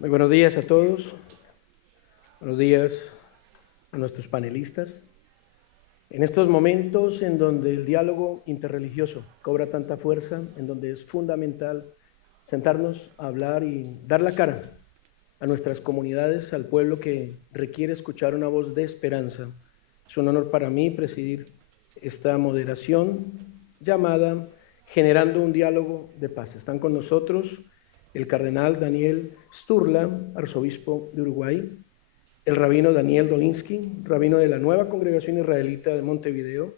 Muy buenos días a todos. Buenos días a nuestros panelistas. En estos momentos en donde el diálogo interreligioso cobra tanta fuerza, en donde es fundamental sentarnos a hablar y dar la cara a nuestras comunidades, al pueblo que requiere escuchar una voz de esperanza, es un honor para mí presidir esta moderación llamada Generando un Diálogo de Paz. Están con nosotros el cardenal Daniel Sturla, arzobispo de Uruguay, el rabino Daniel Dolinsky, rabino de la Nueva Congregación Israelita de Montevideo,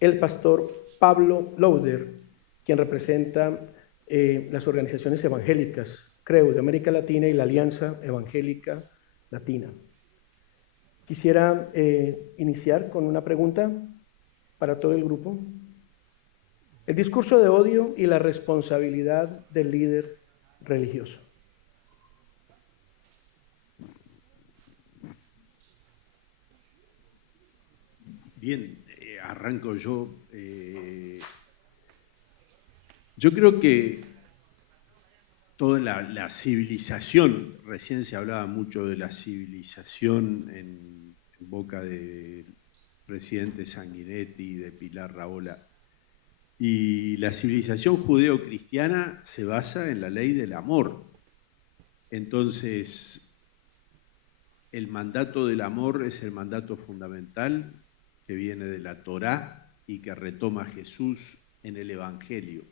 el pastor Pablo Lauder, quien representa las organizaciones evangélicas, CREU, de América Latina y la Alianza Evangélica Latina. Quisiera iniciar con una pregunta para todo el grupo. El discurso de odio y la responsabilidad del líder religioso. Bien, arranco yo. Yo creo que toda la civilización, recién se hablaba mucho de la civilización en boca del presidente Sanguinetti y de Pilar Rahola, y la civilización judeo-cristiana se basa en la ley del amor. Entonces, el mandato del amor es el mandato fundamental que viene de la Torá y que retoma Jesús en el Evangelio.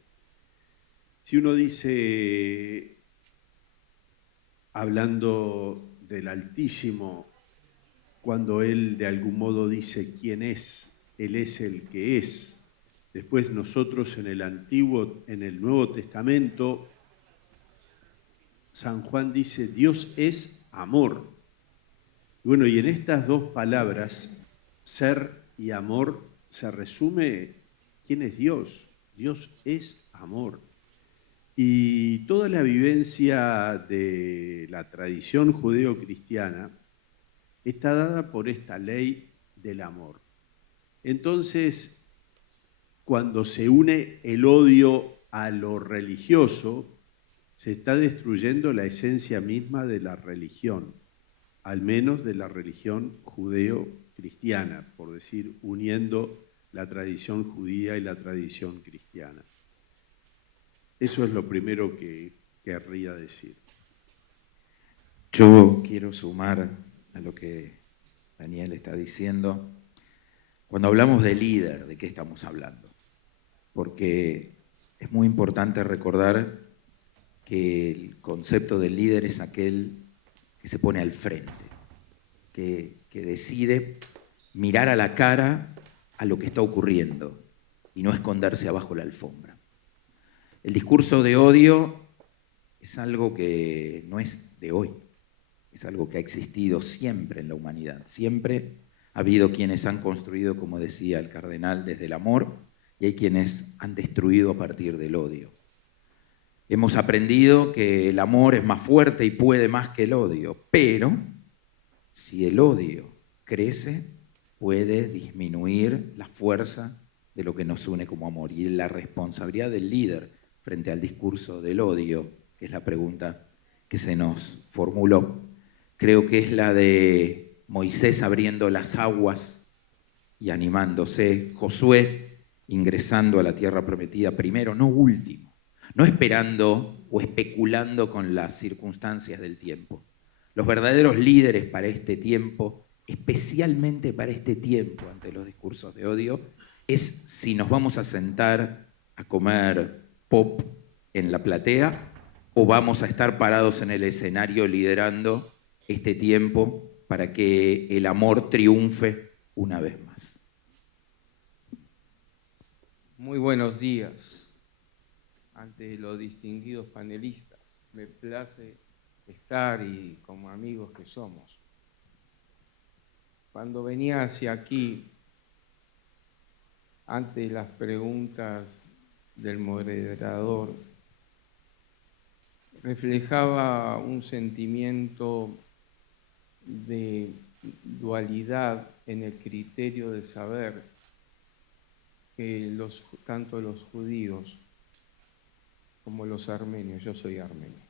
Si uno dice, hablando del Altísimo, cuando Él de algún modo dice quién es, Él es el que es. Después nosotros en el Nuevo Testamento, San Juan dice, Dios es amor. Bueno, y en estas dos palabras, ser y amor, se resume quién es Dios. Dios es amor. Y toda la vivencia de la tradición judeo-cristiana está dada por esta ley del amor. Entonces, cuando se une el odio a lo religioso, se está destruyendo la esencia misma de la religión, al menos de la religión judeo-cristiana, por decir, uniendo la tradición judía y la tradición cristiana. Eso es lo primero que querría decir. Yo quiero sumar a lo que Daniel está diciendo. Cuando hablamos de líder, ¿de qué estamos hablando? Porque es muy importante recordar que el concepto del líder es aquel que se pone al frente, que decide mirar a la cara a lo que está ocurriendo y no esconderse abajo la alfombra. El discurso de odio es algo que no es de hoy, es algo que ha existido siempre en la humanidad. Siempre ha habido quienes han construido, como decía el cardenal, desde el amor, y hay quienes han destruido a partir del odio. Hemos aprendido que el amor es más fuerte y puede más que el odio, pero si el odio crece, puede disminuir la fuerza de lo que nos une como amor. Y la responsabilidad del líder frente al discurso del odio, que es la pregunta que se nos formuló, creo que es la de Moisés abriendo las aguas y animándose, Josué ingresando a la tierra prometida primero, no último, no esperando o especulando con las circunstancias del tiempo. Los verdaderos líderes para este tiempo, especialmente para este tiempo ante los discursos de odio, es si nos vamos a sentar a comer pop en la platea o vamos a estar parados en el escenario liderando este tiempo para que el amor triunfe una vez más. Muy buenos días ante los distinguidos panelistas. Me place estar y como amigos que somos. Cuando venía hacia aquí, ante las preguntas del moderador, reflejaba un sentimiento de dualidad en el criterio de saber que tanto los judíos como los armenios, yo soy armenio,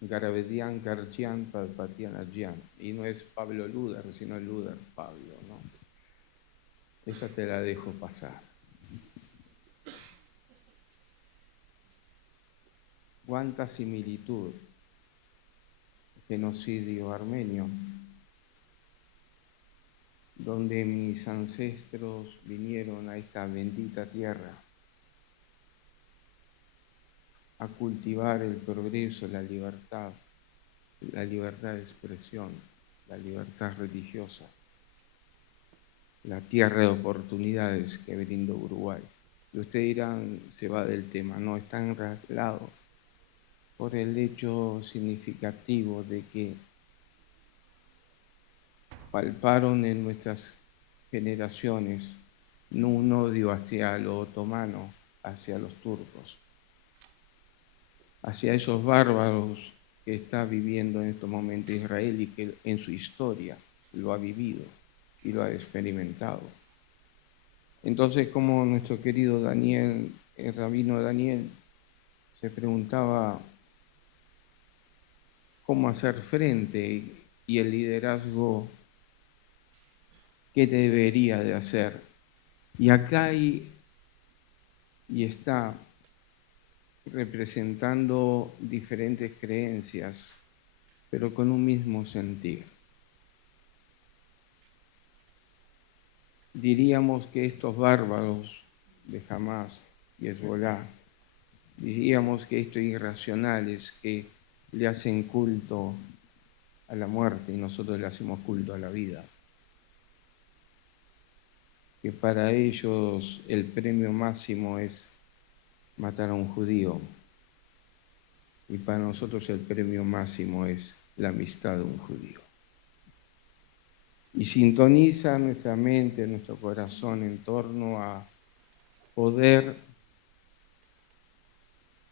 Garabedian, Garchian, Palpatian, Adjian. Y no es Pablo Luder, sino Luder Pablo, ¿no? Esa te la dejo pasar. Cuánta similitud. Genocidio armenio, donde mis ancestros vinieron a esta bendita tierra a cultivar el progreso, la libertad de expresión, la libertad religiosa, la tierra de oportunidades que brinda Uruguay. Y ustedes dirán, se va del tema, no, está enraizado por el hecho significativo de que palparon en nuestras generaciones un odio hacia lo otomano, hacia los turcos, hacia esos bárbaros que está viviendo en estos momentos Israel y que en su historia lo ha vivido y lo ha experimentado. Entonces, como nuestro querido Daniel, el rabino Daniel, se preguntaba cómo hacer frente y el liderazgo qué debería de hacer. Y acá está representando diferentes creencias, pero con un mismo sentir. Diríamos que estos bárbaros de Hamás y Hezbolá, diríamos que estos irracionales que le hacen culto a la muerte y nosotros le hacemos culto a la vida, que para ellos el premio máximo es matar a un judío y para nosotros el premio máximo es la amistad de un judío. Y sintoniza nuestra mente, nuestro corazón en torno a poder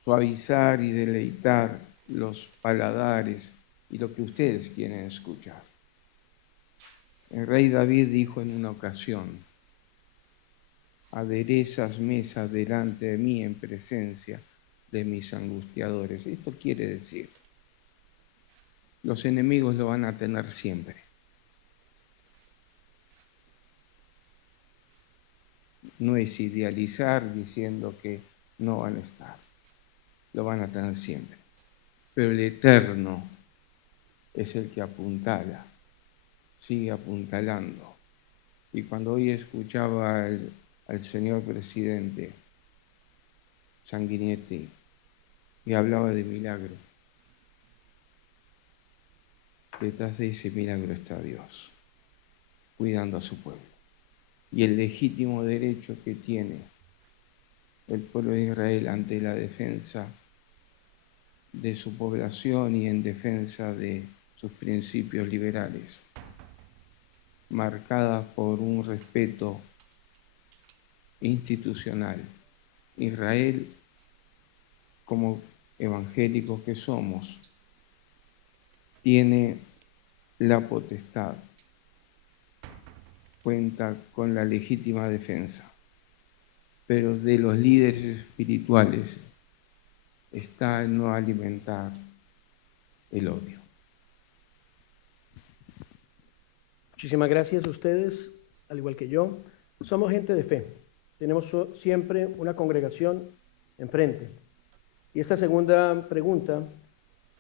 suavizar y deleitar los paladares y lo que ustedes quieren escuchar. El rey David dijo en una ocasión: aderezas mesa delante de mí en presencia de mis angustiadores. Esto quiere decir, los enemigos lo van a tener siempre. No es idealizar diciendo que no van a estar, lo van a tener siempre. Pero el Eterno es el que apuntala, sigue apuntalando. Y cuando hoy escuchaba al señor presidente Sanguinetti y hablaba de milagro, detrás de ese milagro está Dios, cuidando a su pueblo. Y el legítimo derecho que tiene el pueblo de Israel ante la defensa de su población y en defensa de sus principios liberales, marcadas por un respeto institucional. Israel, como evangélicos que somos, tiene la potestad, cuenta con la legítima defensa, pero de los líderes espirituales está en no alimentar el odio. Muchísimas gracias a ustedes, al igual que yo. Somos gente de fe. Tenemos siempre una congregación enfrente. Y esta segunda pregunta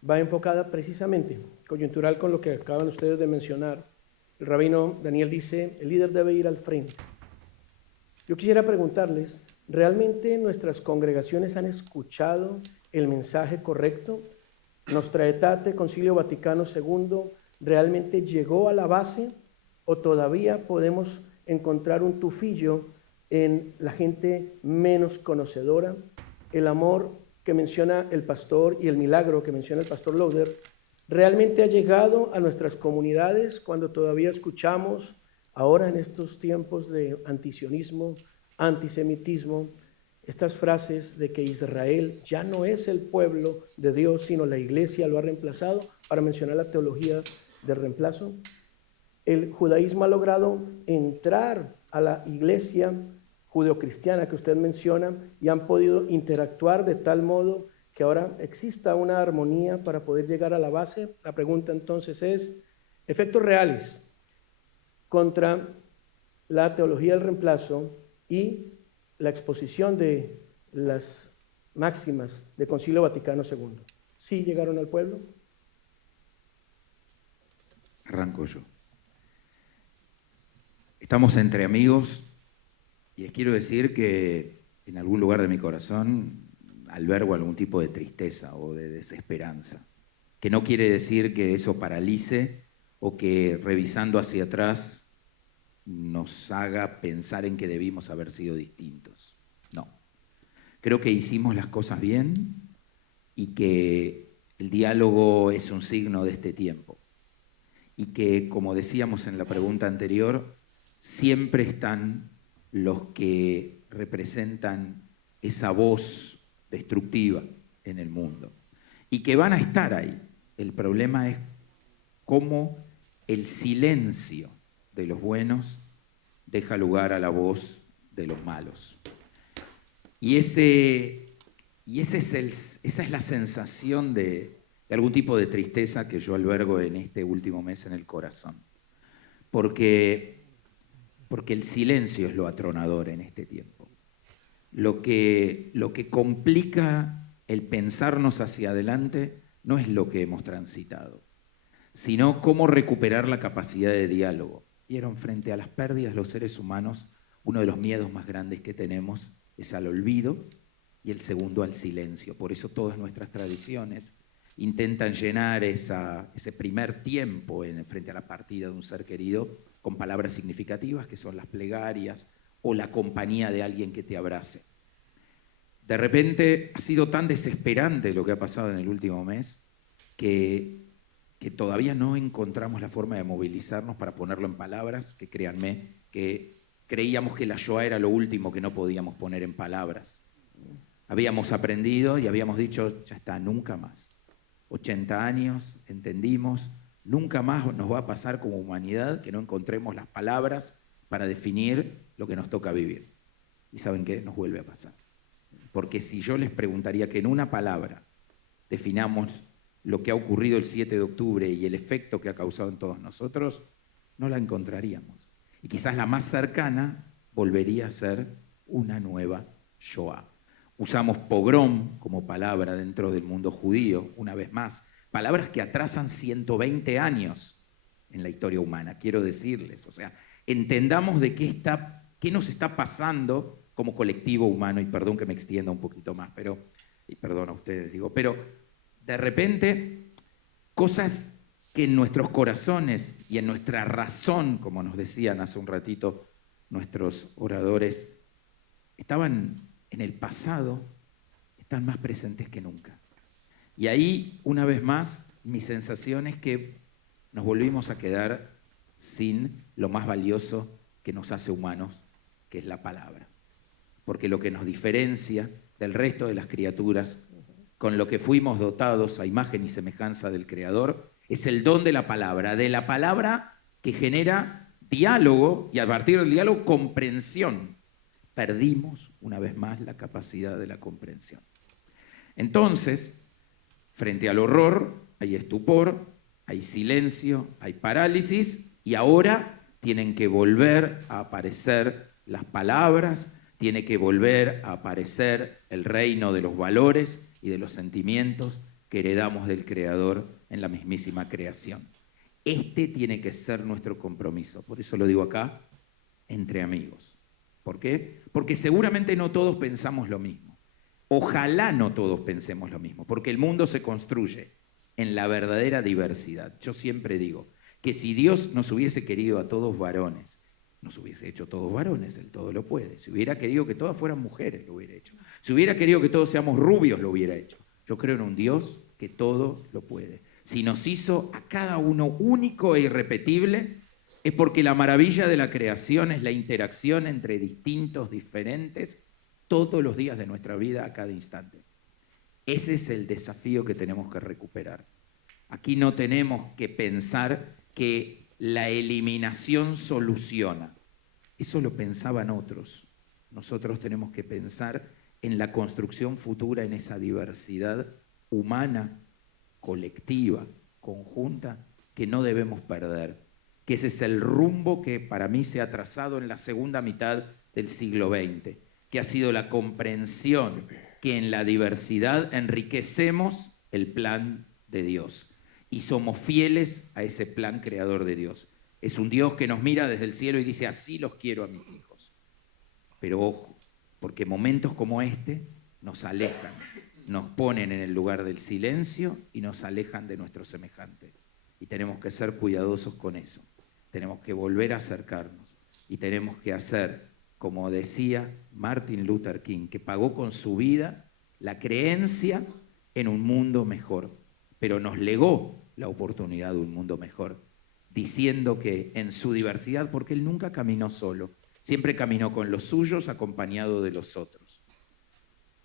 va enfocada precisamente, coyuntural con lo que acaban ustedes de mencionar. El rabino Daniel dice, el líder debe ir al frente. Yo quisiera preguntarles, ¿realmente nuestras congregaciones han escuchado el mensaje correcto? ¿Nostra Aetate, Concilio Vaticano II, realmente llegó a la base o todavía podemos encontrar un tufillo en la gente menos conocedora? El amor que menciona el pastor y el milagro que menciona el pastor Lauder realmente ha llegado a nuestras comunidades cuando todavía escuchamos ahora en estos tiempos de antisionismo, antisemitismo, estas frases de que Israel ya no es el pueblo de Dios, sino la iglesia lo ha reemplazado, para mencionar la teología del reemplazo. El judaísmo ha logrado entrar a la iglesia judeocristiana que usted menciona y han podido interactuar de tal modo que ahora exista una armonía para poder llegar a la base. La pregunta entonces es, efectos reales contra la teología del reemplazo y la exposición de las máximas del Concilio Vaticano II. ¿Sí llegaron al pueblo? Arranco yo. Estamos entre amigos y les quiero decir que en algún lugar de mi corazón albergo algún tipo de tristeza o de desesperanza, que no quiere decir que eso paralice o que revisando hacia atrás nos haga pensar en que debimos haber sido distintos. No. Creo que hicimos las cosas bien y que el diálogo es un signo de este tiempo. Y que, como decíamos en la pregunta anterior, siempre están los que representan esa voz destructiva en el mundo. Y que van a estar ahí. El problema es cómo el silencio de los buenos deja lugar a la voz de los malos. Y esa es la sensación de algún tipo de tristeza que yo albergo en este último mes en el corazón. Porque el silencio es lo atronador en este tiempo. Lo que complica el pensarnos hacia adelante no es lo que hemos transitado, sino cómo recuperar la capacidad de diálogo. Vieron, frente a las pérdidas, los seres humanos, uno de los miedos más grandes que tenemos es al olvido y el segundo al silencio. Por eso todas nuestras tradiciones intentan llenar ese primer tiempo frente a la partida de un ser querido con palabras significativas, que son las plegarias o la compañía de alguien que te abrace. De repente ha sido tan desesperante lo que ha pasado en el último mes que todavía no encontramos la forma de movilizarnos para ponerlo en palabras, que créanme, que creíamos que la Shoah era lo último que no podíamos poner en palabras. Habíamos aprendido y habíamos dicho, ya está, nunca más. 80 años, entendimos, nunca más nos va a pasar como humanidad que no encontremos las palabras para definir lo que nos toca vivir. ¿Y saben qué? Nos vuelve a pasar. Porque si yo les preguntaría que en una palabra definamos lo que ha ocurrido el 7 de octubre y el efecto que ha causado en todos nosotros, no la encontraríamos. Y quizás la más cercana volvería a ser una nueva Shoah. Usamos pogrom como palabra dentro del mundo judío, una vez más. Palabras que atrasan 120 años en la historia humana, quiero decirles. O sea, entendamos de qué nos está pasando como colectivo humano, y perdón que me extienda un poquito más, y perdón a ustedes, pero de repente cosas que en nuestros corazones y en nuestra razón, como nos decían hace un ratito nuestros oradores, estaban en el pasado, están más presentes que nunca. Y ahí, una vez más, mi sensación es que nos volvimos a quedar sin lo más valioso que nos hace humanos, que es la palabra. Porque lo que nos diferencia del resto de las criaturas, con lo que fuimos dotados a imagen y semejanza del Creador, es el don de la palabra que genera diálogo y a partir del diálogo comprensión. Perdimos una vez más la capacidad de la comprensión. Entonces, frente al horror hay estupor, hay silencio, hay parálisis y ahora tienen que volver a aparecer las palabras, tiene que volver a aparecer el reino de los valores y de los sentimientos que heredamos del Creador en la mismísima creación. Este tiene que ser nuestro compromiso. Por eso lo digo acá, entre amigos. ¿Por qué? Porque seguramente no todos pensamos lo mismo. Ojalá no todos pensemos lo mismo, porque el mundo se construye en la verdadera diversidad. Yo siempre digo que si Dios nos hubiese querido a todos varones, nos hubiese hecho todos varones, Él todo lo puede. Si hubiera querido que todas fueran mujeres, lo hubiera hecho. Si hubiera querido que todos seamos rubios, lo hubiera hecho. Yo creo en un Dios que todo lo puede. Si nos hizo a cada uno único e irrepetible, es porque la maravilla de la creación es la interacción entre distintos, diferentes, todos los días de nuestra vida, a cada instante. Ese es el desafío que tenemos que recuperar. Aquí no tenemos que pensar que la eliminación soluciona. Eso lo pensaban otros. Nosotros tenemos que pensar en la construcción futura, en esa diversidad humana, colectiva, conjunta, que no debemos perder. Que ese es el rumbo que para mí se ha trazado en la segunda mitad del siglo XX, que ha sido la comprensión que en la diversidad enriquecemos el plan de Dios y somos fieles a ese plan creador de Dios. Es un Dios que nos mira desde el cielo y dice, así los quiero a mis hijos. Pero ojo, porque momentos como este nos alejan, nos ponen en el lugar del silencio y nos alejan de nuestro semejante. Y tenemos que ser cuidadosos con eso. Tenemos que volver a acercarnos y tenemos que hacer, como decía Martin Luther King, que pagó con su vida la creencia en un mundo mejor, pero nos legó la oportunidad de un mundo mejor, diciendo que en su diversidad, porque él nunca caminó solo, siempre caminó con los suyos acompañado de los otros.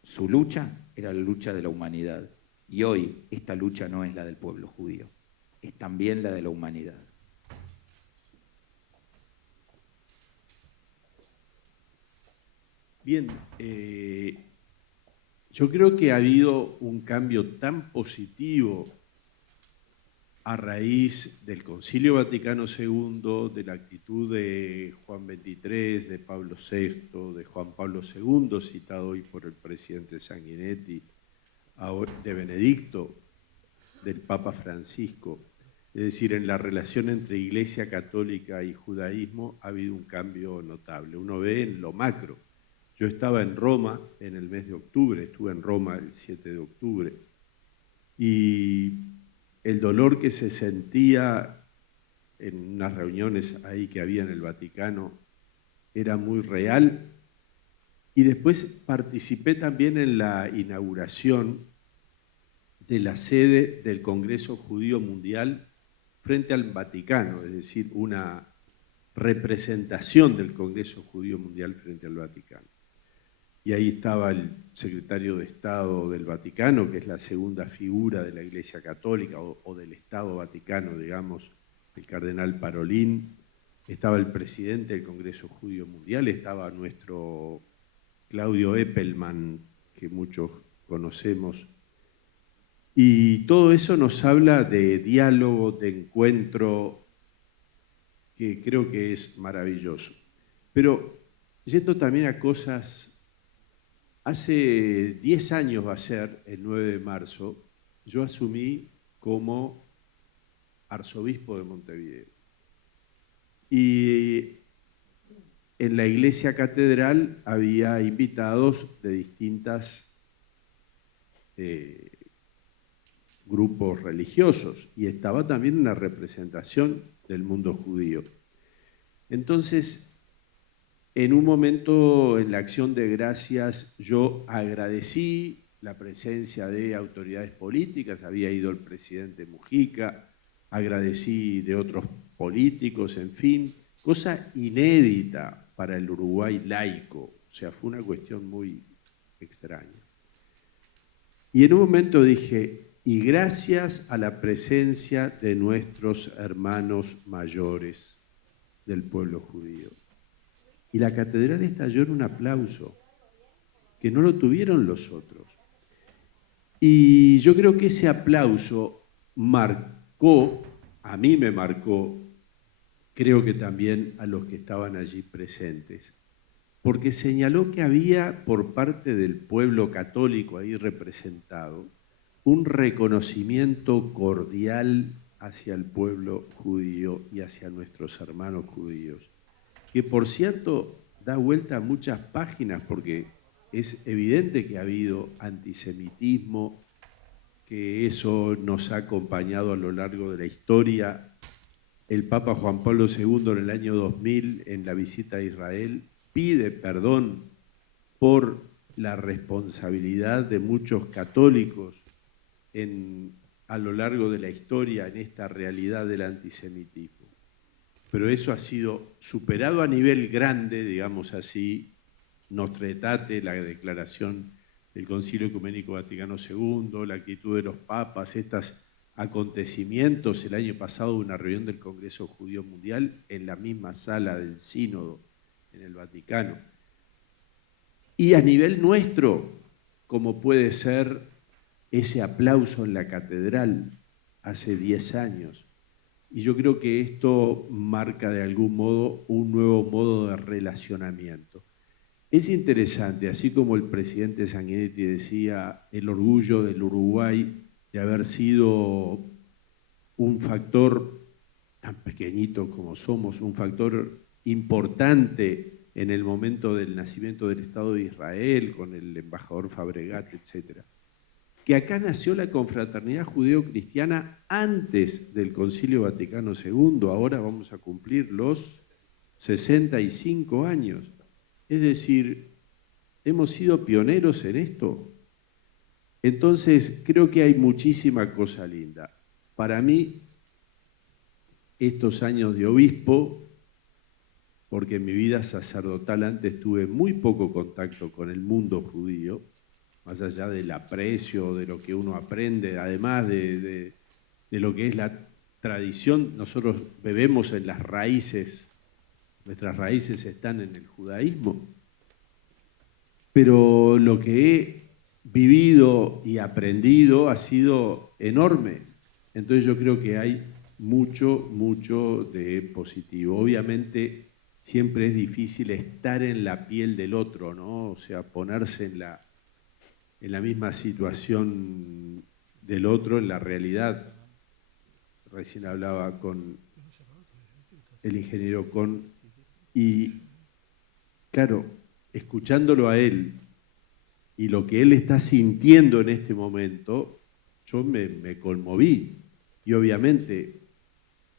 Su lucha era la lucha de la humanidad y hoy esta lucha no es la del pueblo judío, es también la de la humanidad. Bien, yo creo que ha habido un cambio tan positivo a raíz del Concilio Vaticano II, de la actitud de Juan XXIII, de Pablo VI, de Juan Pablo II, citado hoy por el presidente Sanguinetti, de Benedicto, del Papa Francisco. Es decir, en la relación entre Iglesia Católica y judaísmo ha habido un cambio notable. Uno ve en lo macro. Yo estaba en Roma en el mes de octubre, estuve en Roma el 7 de octubre, y el dolor que se sentía en unas reuniones ahí que había en el Vaticano era muy real. Y después participé también en la inauguración de la sede del Congreso Judío Mundial frente al Vaticano, es decir, una representación del Congreso Judío Mundial frente al Vaticano. Y ahí estaba el secretario de Estado del Vaticano, que es la segunda figura de la Iglesia Católica o del Estado Vaticano, digamos, el cardenal Parolin. Estaba el presidente del Congreso Judío Mundial, estaba nuestro Claudio Eppelman, que muchos conocemos. Y todo eso nos habla de diálogo, de encuentro, que creo que es maravilloso. Pero yendo también a cosas. Hace 10 años va a ser, el 9 de marzo, yo asumí como arzobispo de Montevideo. Y en la iglesia catedral había invitados de distintos grupos religiosos y estaba también una representación del mundo judío. Entonces, en un momento en la acción de gracias yo agradecí la presencia de autoridades políticas, había ido el presidente Mujica, agradecí de otros políticos, en fin, cosa inédita para el Uruguay laico, o sea, fue una cuestión muy extraña. Y en un momento dije, y gracias a la presencia de nuestros hermanos mayores del pueblo judío. Y la catedral estalló en un aplauso, que no lo tuvieron los otros. Y yo creo que ese aplauso marcó, a mí me marcó, creo que también a los que estaban allí presentes, porque señaló que había por parte del pueblo católico ahí representado un reconocimiento cordial hacia el pueblo judío y hacia nuestros hermanos judíos, que por cierto da vuelta a muchas páginas porque es evidente que ha habido antisemitismo, que eso nos ha acompañado a lo largo de la historia. El Papa Juan Pablo II en el año 2000, en la visita a Israel, pide perdón por la responsabilidad de muchos católicos a lo largo de la historia en esta realidad del antisemitismo. Pero eso ha sido superado a nivel grande, digamos así, Nostra Aetate, la declaración del Concilio Ecuménico Vaticano II, la actitud de los papas, estos acontecimientos, el año pasado una reunión del Congreso Judío Mundial en la misma sala del Sínodo, en el Vaticano. Y a nivel nuestro, como puede ser ese aplauso en la catedral hace 10 años. Y yo creo que esto marca de algún modo un nuevo modo de relacionamiento. Es interesante, así como el presidente Sanguinetti decía, el orgullo del Uruguay de haber sido un factor tan pequeñito como somos, un factor importante en el momento del nacimiento del Estado de Israel, con el embajador Fabregat, etc. Que acá nació la confraternidad judeo-cristiana antes del Concilio Vaticano II, ahora vamos a cumplir los 65 años. Es decir, hemos sido pioneros en esto. Entonces, creo que hay muchísima cosa linda. Para mí, estos años de obispo, porque en mi vida sacerdotal antes tuve muy poco contacto con el mundo judío, más allá del aprecio, de lo que uno aprende, además de lo que es la tradición, nosotros bebemos en las raíces, nuestras raíces están en el judaísmo, pero lo que he vivido y aprendido ha sido enorme. Entonces yo creo que hay mucho de positivo. Obviamente siempre es difícil estar en la piel del otro, ¿no? O sea, ponerse en la misma situación del otro, en la realidad. Recién hablaba con el ingeniero y claro, escuchándolo a él y lo que él está sintiendo en este momento, yo me conmoví. Y obviamente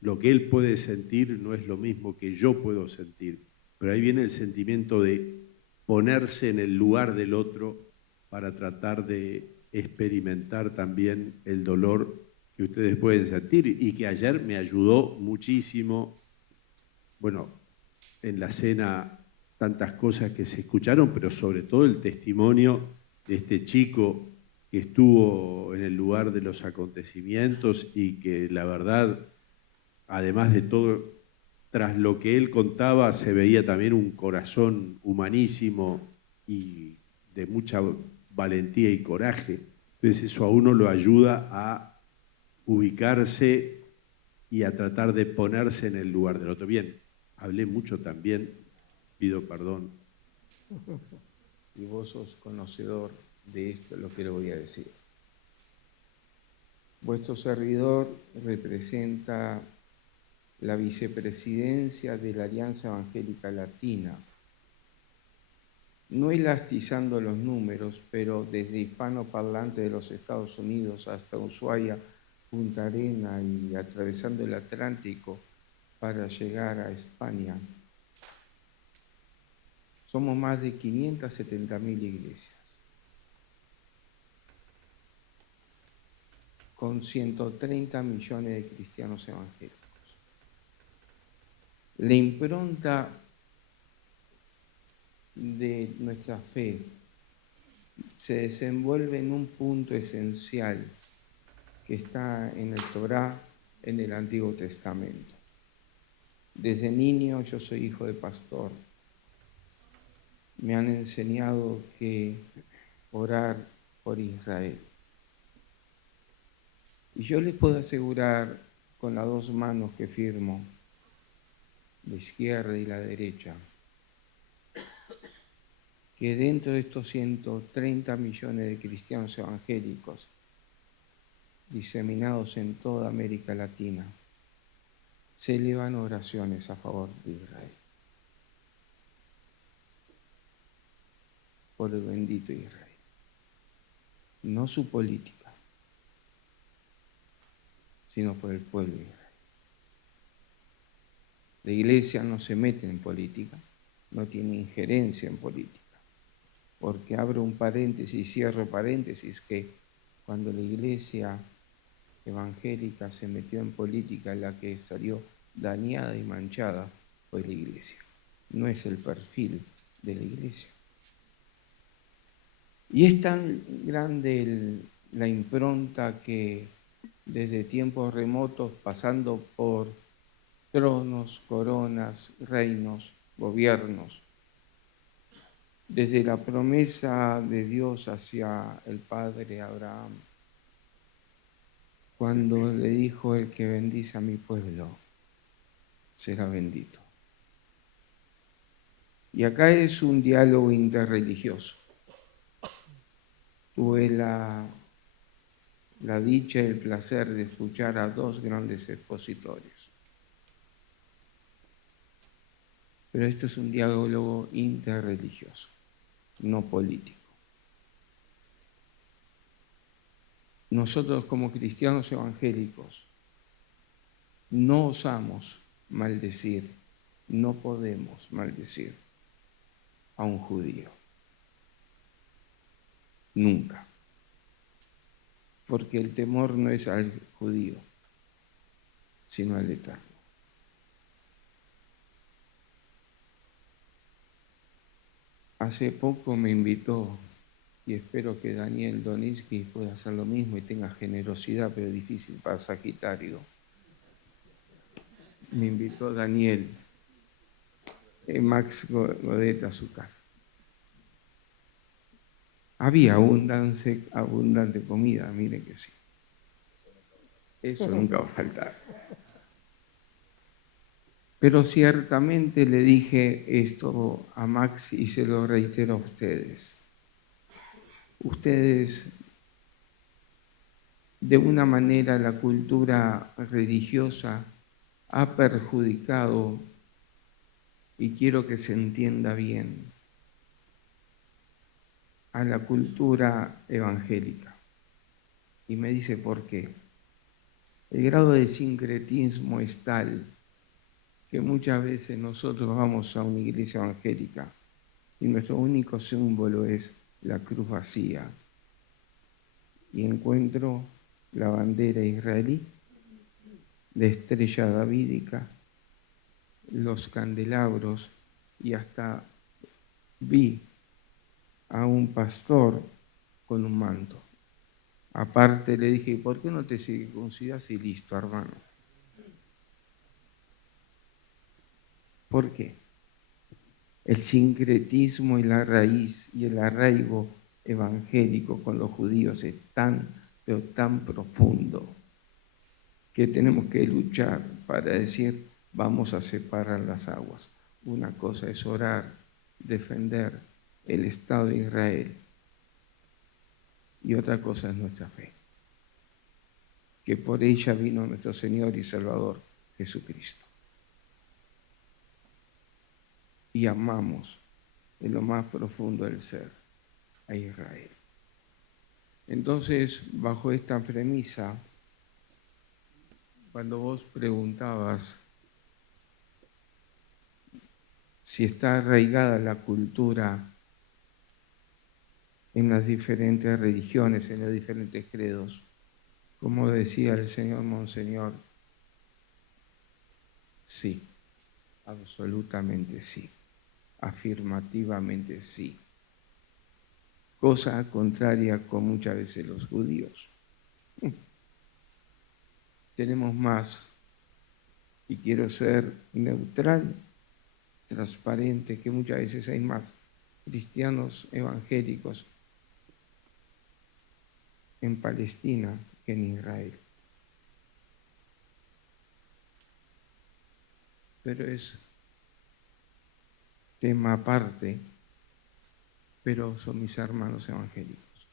lo que él puede sentir no es lo mismo que yo puedo sentir, pero ahí viene el sentimiento de ponerse en el lugar del otro para tratar de experimentar también el dolor que ustedes pueden sentir y que ayer me ayudó muchísimo. Bueno, en la cena tantas cosas que se escucharon, pero sobre todo el testimonio de este chico que estuvo en el lugar de los acontecimientos y que la verdad, además de todo, tras lo que él contaba, se veía también un corazón humanísimo y de mucha valentía y coraje. Entonces eso a uno lo ayuda a ubicarse y a tratar de ponerse en el lugar del otro. Bien, hablé mucho también, pido perdón. Y vos sos conocedor de esto, lo que le voy a decir. Vuestro servidor representa la vicepresidencia de la Alianza Evangélica Latina. No elastizando los números, pero desde hispanoparlante de los Estados Unidos hasta Ushuaia, Punta Arena y atravesando el Atlántico para llegar a España, somos más de 570.000 iglesias, con 130 millones de cristianos evangélicos. La impronta de nuestra fe se desenvuelve en un punto esencial que está en el Torá, en el Antiguo Testamento. Desde niño yo soy hijo de pastor. Me han enseñado que orar por Israel. Y yo les puedo asegurar con las dos manos que firmo, la izquierda y la derecha, que dentro de estos 130 millones de cristianos evangélicos diseminados en toda América Latina, se elevan oraciones a favor de Israel, por el bendito Israel, no su política, sino por el pueblo de Israel. La Iglesia no se mete en política, no tiene injerencia en política, porque abro un paréntesis y cierro paréntesis, que cuando la Iglesia evangélica se metió en política, la que salió dañada y manchada fue la Iglesia, no es el perfil de la Iglesia. Y es tan grande la impronta que desde tiempos remotos, pasando por tronos, coronas, reinos, gobiernos, desde la promesa de Dios hacia el padre Abraham, cuando le dijo: el que bendice a mi pueblo será bendito. Y acá es un diálogo interreligioso. Tuve la dicha y el placer de escuchar a dos grandes expositores. Pero esto es un diálogo interreligioso, no político. Nosotros como cristianos evangélicos no osamos maldecir, no podemos maldecir a un judío. Nunca. Porque el temor no es al judío, sino al Eterno. Hace poco me invitó, y espero que Daniel Donitzky pueda hacer lo mismo y tenga generosidad, pero difícil para Sagitario. Me invitó Daniel, Max Godet, a su casa. Había abundante comida, miren que sí. Eso nunca va a faltar. Pero ciertamente le dije esto a Max y se lo reitero a ustedes. Ustedes, de una manera, la cultura religiosa ha perjudicado, y quiero que se entienda bien, a la cultura evangélica. Y me dice por qué. El grado de sincretismo es tal que muchas veces nosotros vamos a una iglesia evangélica y nuestro único símbolo es la cruz vacía. Y encuentro la bandera israelí, la estrella davídica, los candelabros, y hasta vi a un pastor con un manto. Aparte le dije: ¿por qué no te circuncidas? Y listo, hermano. ¿Por qué? El sincretismo y la raíz y el arraigo evangélico con los judíos es tan, pero tan profundo, que tenemos que luchar para decir: vamos a separar las aguas. Una cosa es orar, defender el Estado de Israel, y otra cosa es nuestra fe, que por ella vino nuestro Señor y Salvador Jesucristo. Y amamos en lo más profundo del ser a Israel. Entonces, bajo esta premisa, cuando vos preguntabas si está arraigada la cultura en las diferentes religiones, en los diferentes credos, como decía el señor Monseñor, sí, absolutamente sí, afirmativamente sí. Cosa contraria con muchas veces los judíos. Tenemos más, y quiero ser neutral, transparente, que muchas veces hay más cristianos evangélicos en Palestina que en Israel. Pero es tema aparte, pero son mis hermanos evangélicos.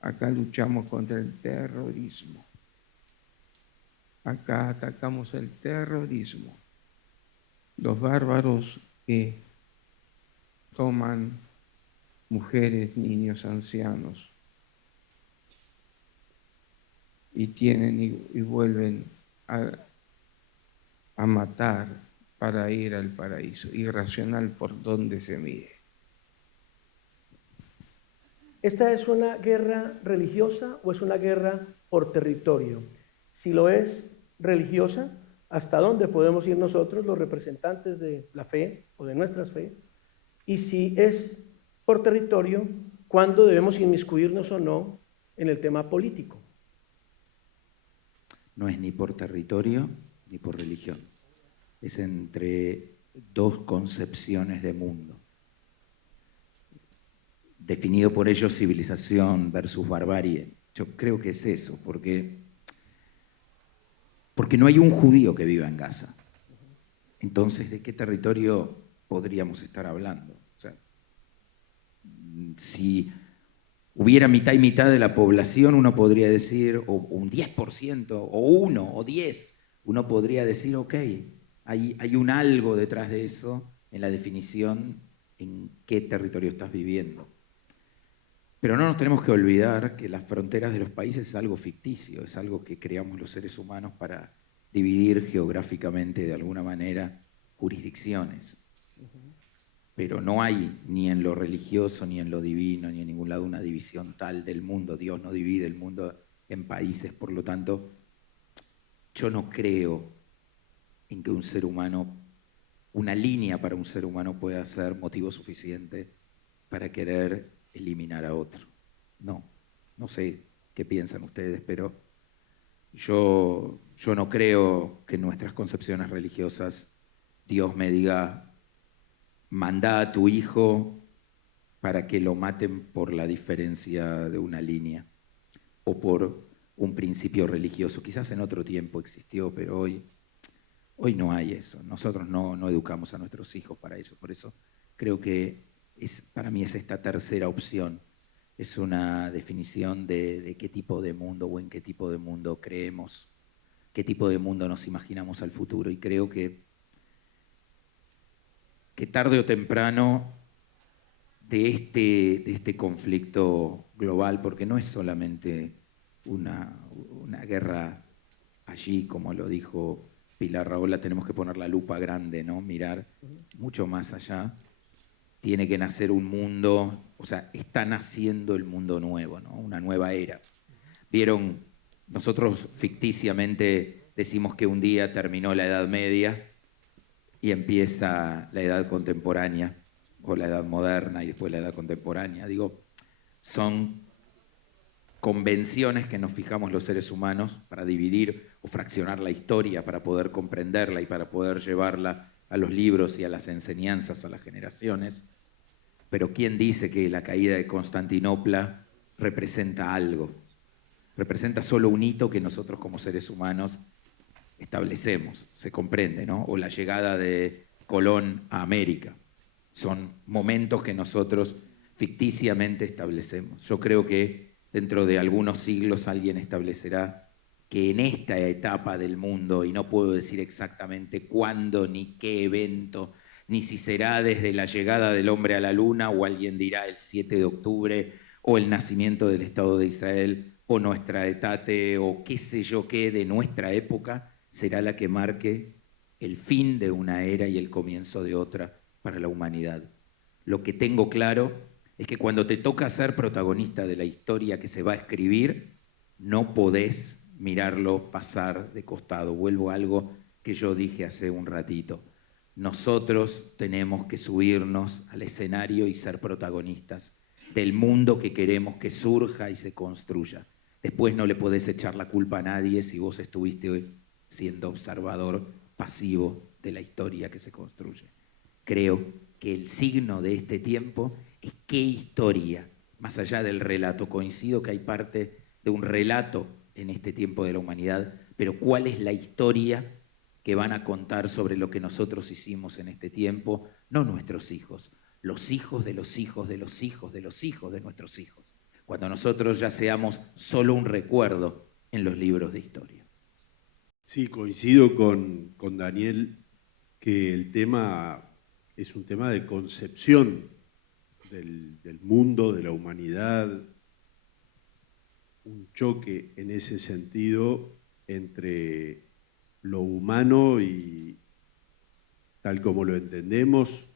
Acá luchamos contra el terrorismo. Acá atacamos el terrorismo. Los bárbaros que toman mujeres, niños, ancianos y tienen y vuelven a matar para ir al paraíso. Irracional por donde se mire. ¿Esta es una guerra religiosa o es una guerra por territorio? Si lo es religiosa, ¿hasta dónde podemos ir nosotros, los representantes de la fe o de nuestras fe? Y si es por territorio, ¿cuándo debemos inmiscuirnos o no en el tema político? No es ni por territorio ni por religión. Es entre dos concepciones de mundo. definido por ellos civilización versus barbarie. Yo creo que es eso, porque no hay un judío que viva en Gaza. Entonces, ¿de qué territorio podríamos estar hablando? O sea, si hubiera mitad y mitad de la población, uno podría decir, o un 10%, o 1, o 10, uno podría decir, ok, hay un algo detrás de eso en la definición en qué territorio estás viviendo. Pero no nos tenemos que olvidar que las fronteras de los países es algo ficticio, es algo que creamos los seres humanos para dividir geográficamente de alguna manera jurisdicciones. Pero no hay ni en lo religioso, ni en lo divino, ni en ningún lado una división tal del mundo. Dios no divide el mundo en países, por lo tanto, yo no creo en que un ser humano, una línea para un ser humano pueda ser motivo suficiente para querer eliminar a otro. No sé qué piensan ustedes, pero yo no creo que en nuestras concepciones religiosas Dios me diga, manda a tu hijo para que lo maten por la diferencia de una línea o por un principio religioso. Quizás en otro tiempo existió, pero hoy no hay eso. Nosotros no educamos a nuestros hijos para eso. Por eso creo que para mí es esta tercera opción. Es una definición de qué tipo de mundo o en qué tipo de mundo creemos, qué tipo de mundo nos imaginamos al futuro. Y creo que tarde o temprano de este conflicto global, porque no es solamente una guerra allí, como lo dijo Pilar Raola, tenemos que poner la lupa grande, ¿no? Mirar mucho más allá. Tiene que nacer un mundo, o sea, está naciendo el mundo nuevo, ¿no? Una nueva era. Vieron, nosotros ficticiamente decimos que un día terminó la Edad Media y empieza la Edad Contemporánea, o la Edad Moderna y después la Edad Contemporánea. Digo, son convenciones que nos fijamos los seres humanos para dividir o fraccionar la historia, para poder comprenderla y para poder llevarla a los libros y a las enseñanzas a las generaciones. Pero ¿quién dice que la caída de Constantinopla representa algo? Representa solo un hito que nosotros como seres humanos establecemos, se comprende, ¿no? O la llegada de Colón a América. Son momentos que nosotros ficticiamente establecemos. Yo creo que dentro de algunos siglos alguien establecerá que en esta etapa del mundo, y no puedo decir exactamente cuándo, ni qué evento, ni si será desde la llegada del hombre a la luna, o alguien dirá el 7 de octubre, o el nacimiento del Estado de Israel, o nuestra etate, o qué sé yo qué de nuestra época, será la que marque el fin de una era y el comienzo de otra para la humanidad. Lo que tengo claro es que cuando te toca ser protagonista de la historia que se va a escribir, no podés mirarlo pasar de costado. Vuelvo a algo que yo dije hace un ratito. Nosotros tenemos que subirnos al escenario y ser protagonistas del mundo que queremos que surja y se construya. Después no le podés echar la culpa a nadie si vos estuviste siendo observador pasivo de la historia que se construye. Creo que el signo de este tiempo es qué historia, más allá del relato, coincido que hay parte de un relato en este tiempo de la humanidad, pero cuál es la historia que van a contar sobre lo que nosotros hicimos en este tiempo, no nuestros hijos, los hijos de los hijos de los hijos de los hijos de nuestros hijos, cuando nosotros ya seamos solo un recuerdo en los libros de historia. Sí, coincido con Daniel que el tema es un tema de concepción del mundo, de la humanidad, un choque en ese sentido entre lo humano y tal como lo entendemos,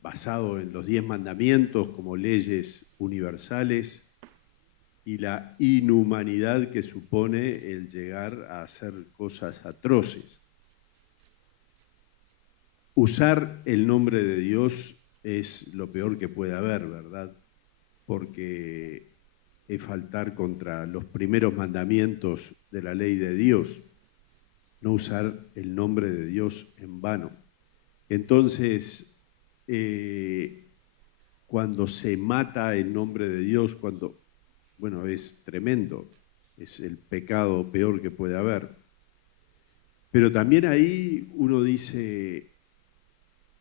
basado en los 10 mandamientos como leyes universales, y la inhumanidad que supone el llegar a hacer cosas atroces. Usar el nombre de Dios es lo peor que puede haber, ¿verdad? Porque es faltar contra los primeros mandamientos de la ley de Dios, no usar el nombre de Dios en vano. Entonces, cuando se mata en nombre de Dios, bueno, es tremendo, es el pecado peor que puede haber. Pero también ahí uno dice,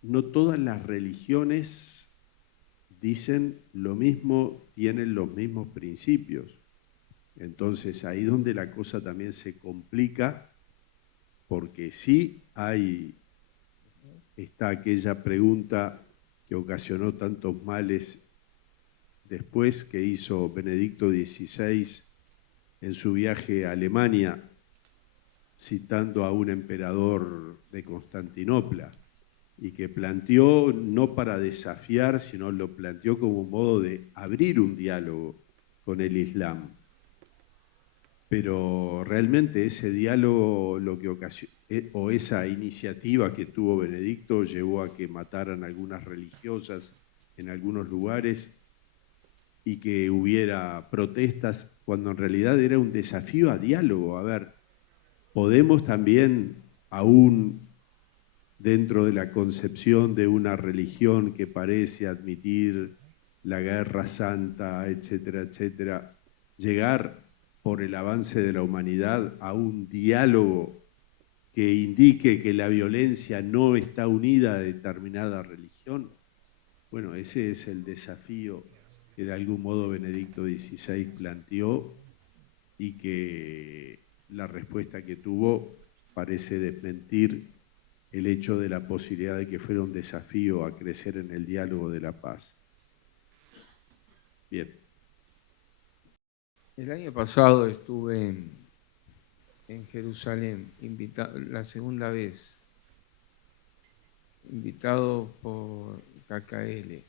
no todas las religiones dicen lo mismo, tienen los mismos principios. Entonces ahí donde la cosa también se complica, porque sí está aquella pregunta que ocasionó tantos males después que hizo Benedicto XVI en su viaje a Alemania, citando a un emperador de Constantinopla, y que planteó no para desafiar, sino lo planteó como un modo de abrir un diálogo con el Islam. Pero realmente ese diálogo o esa iniciativa que tuvo Benedicto llevó a que mataran algunas religiosas en algunos lugares y que hubiera protestas, cuando en realidad era un desafío a diálogo. A ver, podemos también, aún dentro de la concepción de una religión que parece admitir la guerra santa, etcétera, etcétera, llegar por el avance de la humanidad a un diálogo que indique que la violencia no está unida a determinada religión. Bueno, ese es el desafío que de algún modo Benedicto XVI planteó y que la respuesta que tuvo parece desmentir el hecho de la posibilidad de que fuera un desafío a crecer en el diálogo de la paz. Bien. El año pasado estuve en Jerusalén, la segunda vez, invitado por KKL.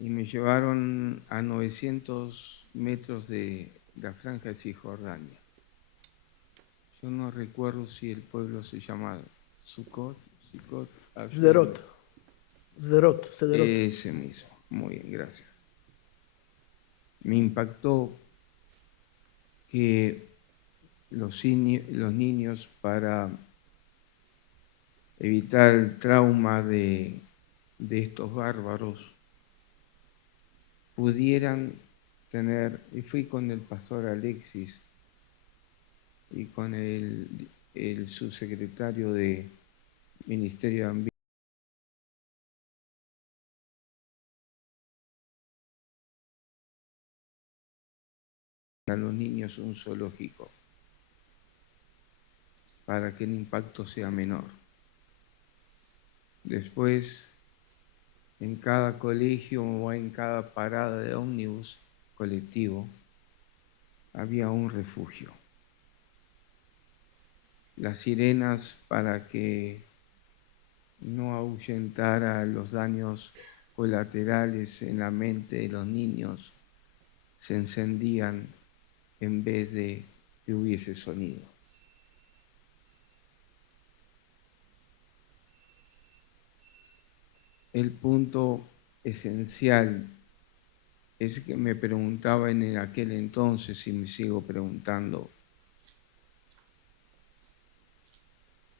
Y me llevaron a 900 metros de la franja de Cisjordania. Yo no recuerdo si el pueblo se llama Sucot. Sderot. Ese mismo. Muy bien, gracias. Me impactó que los niños, para evitar el trauma de estos bárbaros, pudieran tener, y fui con el pastor Alexis y con el subsecretario de Ministerio de Ambiente, a los niños un zoológico, para que el impacto sea menor. Después, en cada colegio o en cada parada de ómnibus colectivo, había un refugio. Las sirenas, para que no ahuyentara los daños colaterales en la mente de los niños, se encendían en vez de que hubiese sonido. El punto esencial es que me preguntaba en aquel entonces, y me sigo preguntando,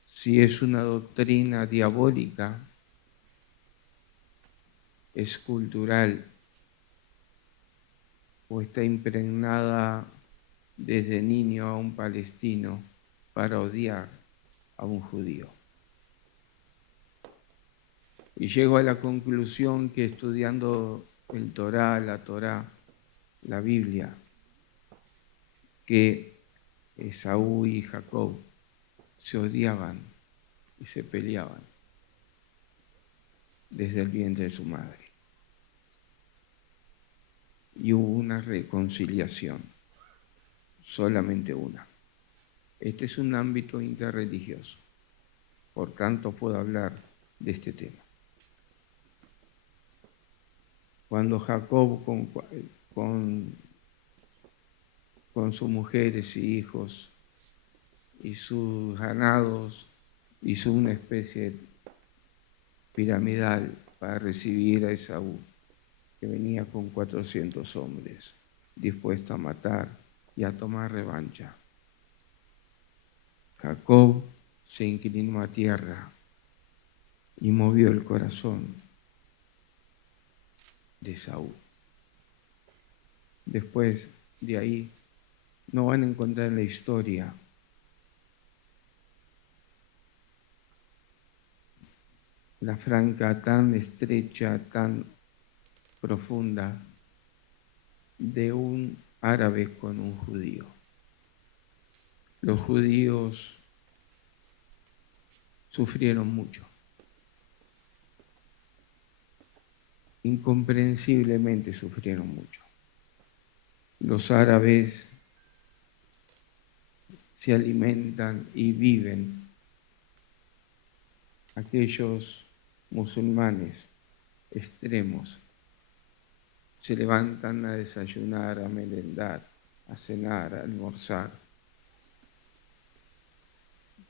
si es una doctrina diabólica, es cultural, o está impregnada desde niño a un palestino para odiar a un judío. Y llego a la conclusión que estudiando el la Torá, la Biblia, que Esaú y Jacob se odiaban y se peleaban desde el vientre de su madre. Y hubo una reconciliación, solamente una. Este es un ámbito interreligioso, por tanto puedo hablar de este tema. Cuando Jacob con sus mujeres y hijos y sus ganados hizo una especie piramidal para recibir a Esaú, que venía con 400 hombres, dispuestos a matar y a tomar revancha. Jacob se inclinó a tierra y movió el corazón de Saúl. Después de ahí no van a encontrar en la historia la franja tan estrecha, tan profunda de un árabe con un judío. Los judíos sufrieron mucho, incomprensiblemente sufrieron mucho. Los árabes se alimentan y viven. Aquellos musulmanes extremos se levantan a desayunar, a merendar, a cenar, a almorzar,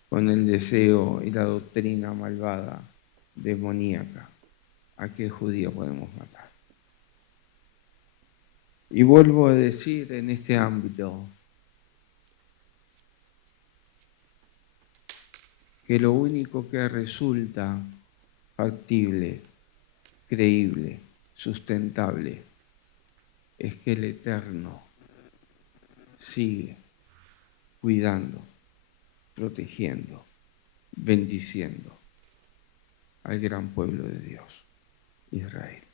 con el deseo y la doctrina malvada, demoníaca. ¿A qué judío podemos matar? Y vuelvo a decir en este ámbito que lo único que resulta factible, creíble, sustentable, es que el Eterno sigue cuidando, protegiendo, bendiciendo al gran pueblo de Dios, Israel.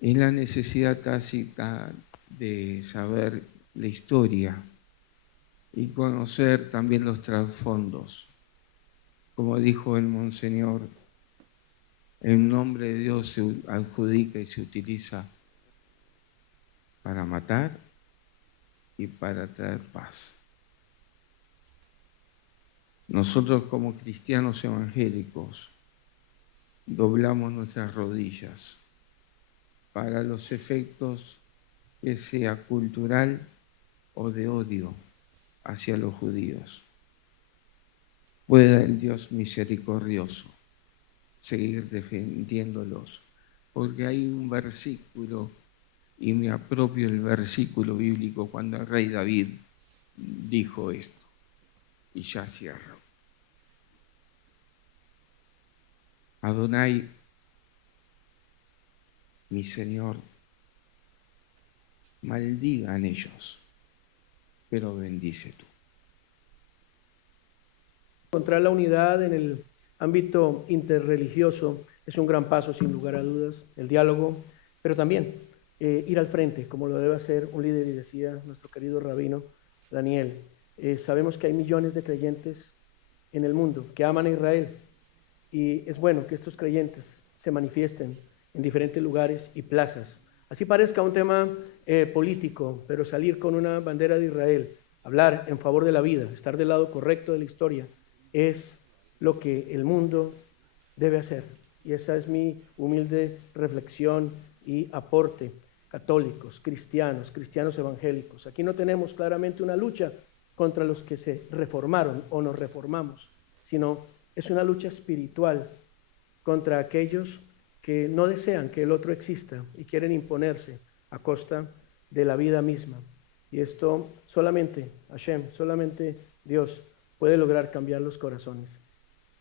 Es la necesidad tácita de saber la historia y conocer también los trasfondos. Como dijo el Monseñor, el nombre de Dios se adjudica y se utiliza para matar y para traer paz. Nosotros como cristianos evangélicos doblamos nuestras rodillas para los efectos que sea cultural o de odio hacia los judíos. Pueda el Dios misericordioso seguir defendiéndolos, porque hay un versículo, y me apropio el versículo bíblico cuando el rey David dijo esto, y ya cierro. Adonai, mi Señor, maldigan ellos, pero bendice tú. Encontrar la unidad en el ámbito interreligioso es un gran paso, sin lugar a dudas, el diálogo, pero también ir al frente, como lo debe hacer un líder, y decía nuestro querido rabino Daniel. Sabemos que hay millones de creyentes en el mundo que aman a Israel, y es bueno que estos creyentes se manifiesten en diferentes lugares y plazas. Así parezca un tema político, pero salir con una bandera de Israel, hablar en favor de la vida, estar del lado correcto de la historia, es lo que el mundo debe hacer. Y esa es mi humilde reflexión y aporte. Católicos, cristianos evangélicos. Aquí no tenemos claramente una lucha contra los que se reformaron o nos reformamos, sino es una lucha espiritual contra aquellos que no desean que el otro exista y quieren imponerse a costa de la vida misma. Y esto solamente Hashem, solamente Dios puede lograr cambiar los corazones.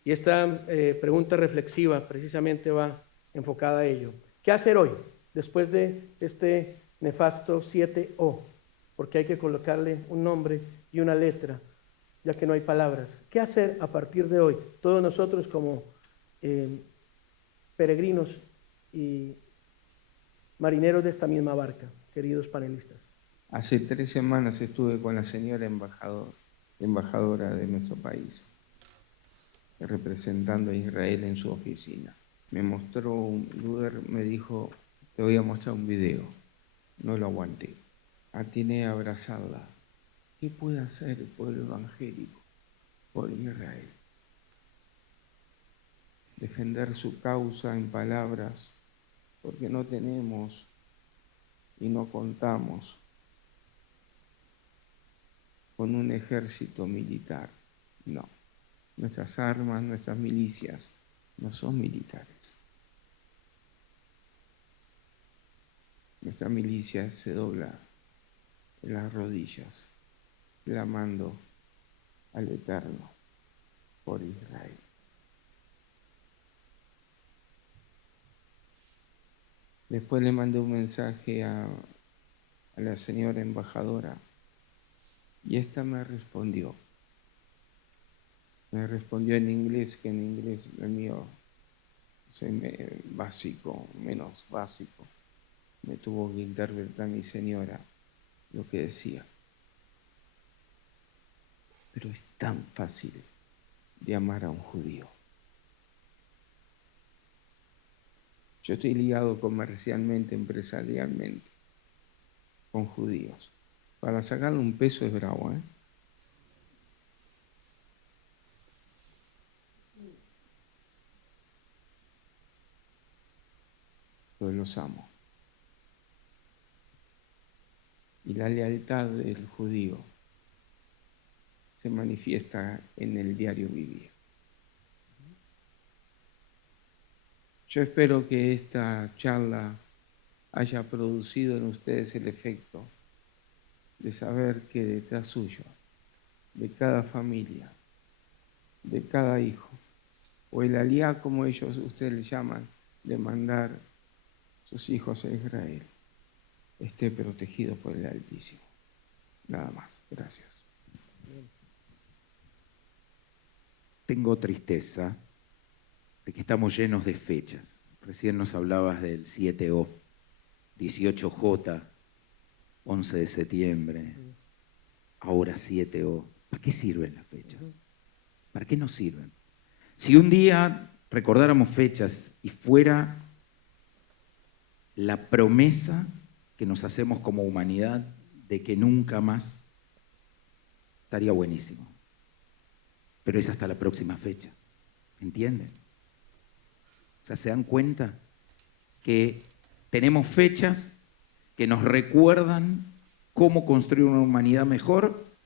Y esta pregunta reflexiva precisamente va enfocada a ello. ¿Qué hacer hoy, después de este nefasto 7O? Porque hay que colocarle un nombre y una letra, ya que no hay palabras. ¿Qué hacer a partir de hoy? Todos nosotros como peregrinos y marineros de esta misma barca, queridos panelistas. Hace 3 semanas estuve con la señora embajadora de nuestro país, representando a Israel en su oficina. Me mostró un lugar, me dijo, te voy a mostrar un video. No lo aguanté. Atiné a abrazarla. ¿Qué puede hacer el pueblo evangélico por Israel? Defender su causa en palabras, porque no tenemos y no contamos con un ejército militar. No. Nuestras armas, nuestras milicias no son militares. Nuestra milicia se dobla en las rodillas, clamando al Eterno por Israel. Después le mandé un mensaje a la señora embajadora y esta me respondió. Me respondió en inglés, que en inglés el mío soy básico, menos básico. Me tuvo que interpretar mi señora lo que decía. Pero es tan fácil de amar a un judío. Yo estoy ligado comercialmente, empresarialmente, con judíos. Para sacarle un peso es bravo, ¿eh? Pues los amo. Y la lealtad del judío se manifiesta en el diario vivir. Yo espero que esta charla haya producido en ustedes el efecto de saber que detrás suyo, de cada familia, de cada hijo, o el aliá, como ustedes le llaman, de mandar sus hijos a Israel, esté protegido por el Altísimo. Nada más. Gracias. Tengo tristeza de que estamos llenos de fechas. Recién nos hablabas del 7O, 18J, 11 de septiembre, ahora 7O. ¿Para qué sirven las fechas? ¿Para qué nos sirven? Si un día recordáramos fechas y fuera la promesa que nos hacemos como humanidad de que nunca más, estaría buenísimo. Pero es hasta la próxima fecha. ¿Entienden? O sea, ¿se dan cuenta que tenemos fechas que nos recuerdan cómo construir una humanidad mejor?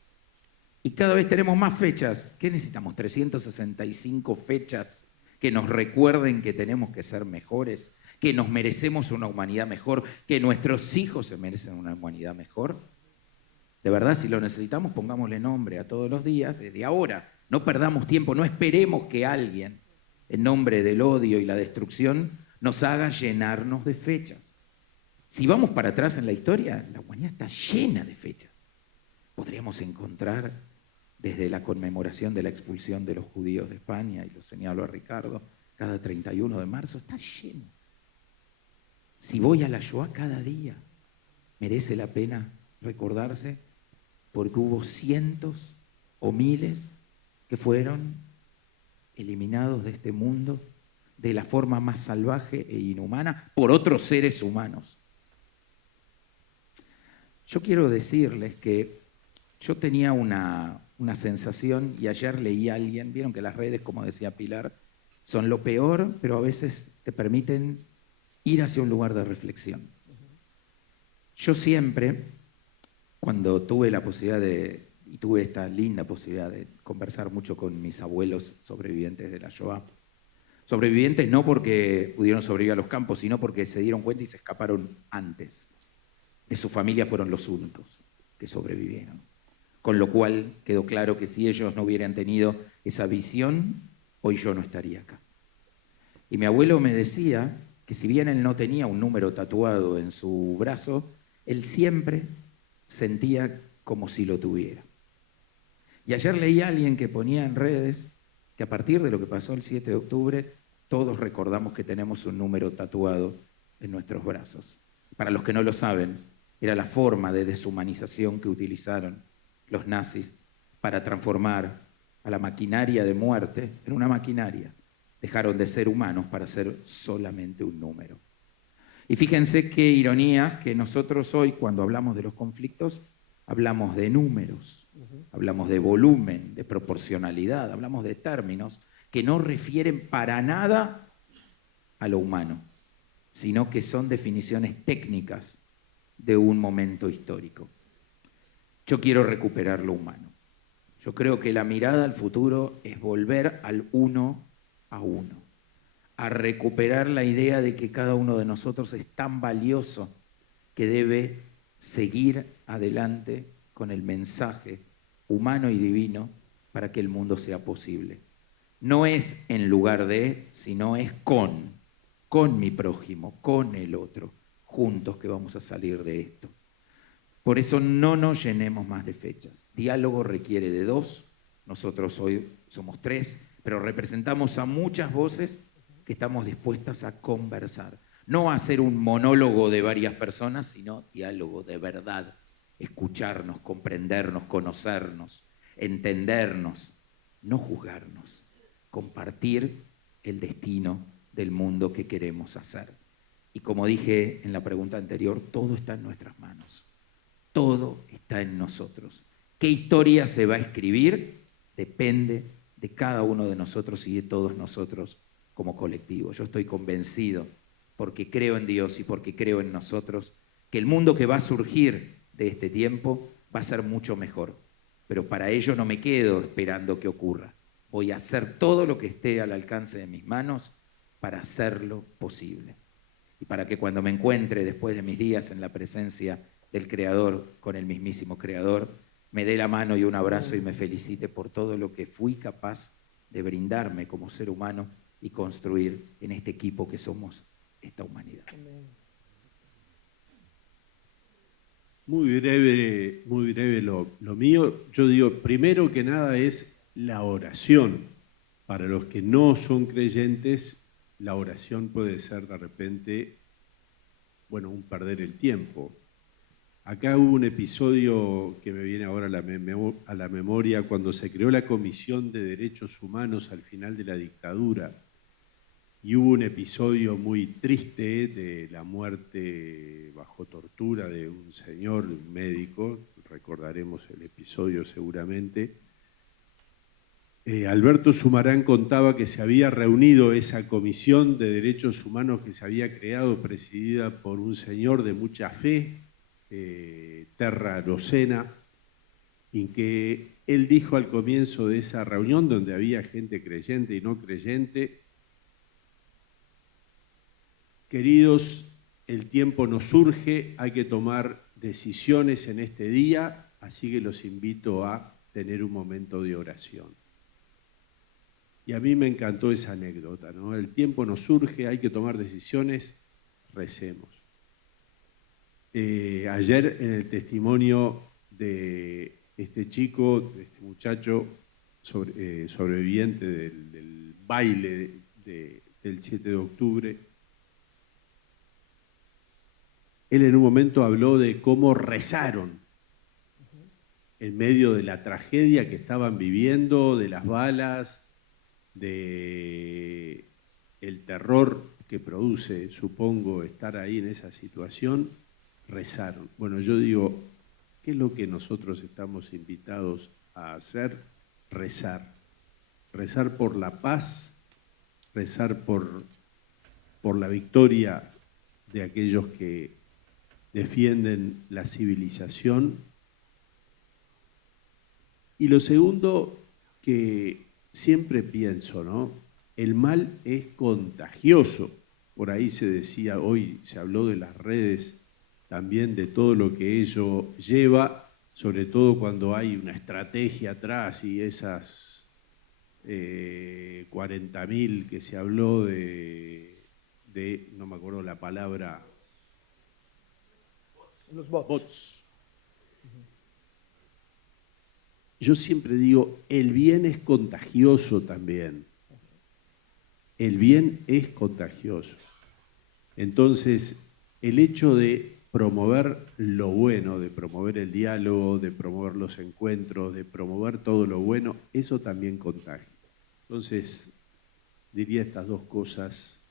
Y cada vez tenemos más fechas. ¿Qué necesitamos? 365 fechas que nos recuerden que tenemos que ser mejores, que nos merecemos una humanidad mejor, que nuestros hijos se merecen una humanidad mejor. De verdad, si lo necesitamos, pongámosle nombre a todos los días, desde ahora. No perdamos tiempo, no esperemos que alguien, en nombre del odio y la destrucción, nos haga llenarnos de fechas. Si vamos para atrás en la historia, la humanidad está llena de fechas. Podríamos encontrar desde la conmemoración de la expulsión de los judíos de España, y lo señalo a Ricardo, cada 31 de marzo, está lleno. Si voy a la Shoah cada día, merece la pena recordarse porque hubo cientos o miles que fueron eliminados de este mundo de la forma más salvaje e inhumana por otros seres humanos. Yo quiero decirles que yo tenía una sensación, y ayer leí a alguien, vieron que las redes, como decía Pilar, son lo peor, pero a veces te permiten ir hacia un lugar de reflexión. Yo siempre, cuando tuve la posibilidad y tuve esta linda posibilidad de conversar mucho con mis abuelos sobrevivientes de la Shoah, sobrevivientes no porque pudieron sobrevivir a los campos, sino porque se dieron cuenta y se escaparon antes. De su familia fueron los únicos que sobrevivieron. Con lo cual quedó claro que si ellos no hubieran tenido esa visión, hoy yo no estaría acá. Y mi abuelo me decía que si bien él no tenía un número tatuado en su brazo, él siempre sentía como si lo tuviera. Y ayer leí a alguien que ponía en redes que a partir de lo que pasó el 7 de octubre, todos recordamos que tenemos un número tatuado en nuestros brazos. Para los que no lo saben, era la forma de deshumanización que utilizaron los nazis para transformar a la maquinaria de muerte en una maquinaria. Dejaron de ser humanos para ser solamente un número. Y fíjense qué ironía que nosotros hoy, cuando hablamos de los conflictos, hablamos de números, hablamos de volumen, de proporcionalidad, hablamos de términos que no refieren para nada a lo humano, sino que son definiciones técnicas de un momento histórico. Yo quiero recuperar lo humano. Yo creo que la mirada al futuro es volver al uno a uno, a recuperar la idea de que cada uno de nosotros es tan valioso que debe seguir adelante con el mensaje humano y divino para que el mundo sea posible. No es en lugar de, sino es con con mi prójimo, con el otro, juntos que vamos a salir de esto. Por eso no nos llenemos más de fechas. Diálogo requiere de 2, nosotros hoy somos 3, pero representamos a muchas voces que estamos dispuestas a conversar. No a hacer un monólogo de varias personas, sino diálogo de verdad. Escucharnos, comprendernos, conocernos, entendernos, no juzgarnos, compartir el destino del mundo que queremos hacer. Y como dije en la pregunta anterior, todo está en nuestras manos. Todo está en nosotros. ¿Qué historia se va a escribir? Depende de cada uno de nosotros y de todos nosotros como colectivo. Yo estoy convencido, porque creo en Dios y porque creo en nosotros, que el mundo que va a surgir de este tiempo va a ser mucho mejor. Pero para ello no me quedo esperando que ocurra. Voy a hacer todo lo que esté al alcance de mis manos para hacerlo posible. Y para que cuando me encuentre después de mis días en la presencia del Creador, con el mismísimo Creador, me dé la mano y un abrazo y me felicite por todo lo que fui capaz de brindarme como ser humano y construir en este equipo que somos esta humanidad. Muy breve lo mío. Yo digo, primero que nada es la oración. Para los que no son creyentes, la oración puede ser de repente, bueno, un perder el tiempo. Acá hubo un episodio que me viene ahora a la memoria cuando se creó la Comisión de Derechos Humanos al final de la dictadura. Y hubo un episodio muy triste de la muerte bajo tortura de un señor, un médico, recordaremos el episodio seguramente. Alberto Sumarán contaba que se había reunido esa comisión de derechos humanos que se había creado, presidida por un señor de mucha fe, Terra Locena, y que él dijo al comienzo de esa reunión, donde había gente creyente y no creyente: queridos, el tiempo nos urge, hay que tomar decisiones en este día, así que los invito a tener un momento de oración. Y a mí me encantó esa anécdota, ¿no? El tiempo nos urge, hay que tomar decisiones, recemos. Ayer en el testimonio de este chico, de este muchacho sobreviviente del baile del 7 de octubre, él en un momento habló de cómo rezaron en medio de la tragedia que estaban viviendo, de las balas, de el terror que produce, supongo, estar ahí en esa situación. Rezaron. Bueno, yo digo, ¿qué es lo que nosotros estamos invitados a hacer? Rezar. Rezar por la paz, rezar por la victoria de aquellos que defienden la civilización. Y lo segundo que siempre pienso, ¿no? El mal es contagioso. Por ahí se decía, hoy se habló de las redes, también de todo lo que ello lleva, sobre todo cuando hay una estrategia atrás y esas 40.000 que se habló de, no me acuerdo la palabra, Los bots. Yo siempre digo, el bien es contagioso también. El bien es contagioso. Entonces, el hecho de promover lo bueno, de promover el diálogo, de promover los encuentros, de promover todo lo bueno, eso también contagia. Entonces, diría estas dos cosas,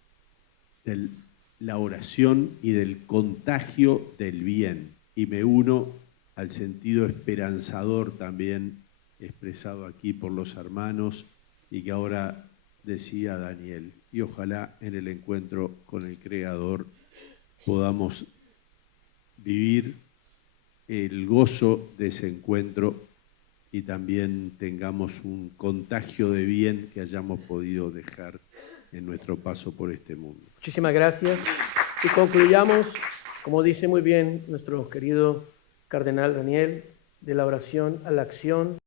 de la oración y del contagio del bien. Y me uno al sentido esperanzador también expresado aquí por los hermanos y que ahora decía Daniel. Y ojalá en el encuentro con el Creador podamos vivir el gozo de ese encuentro y también tengamos un contagio de bien que hayamos podido dejar en nuestro paso por este mundo. Muchísimas gracias. Y concluyamos, como dice muy bien nuestro querido cardenal Daniel, de la oración a la acción.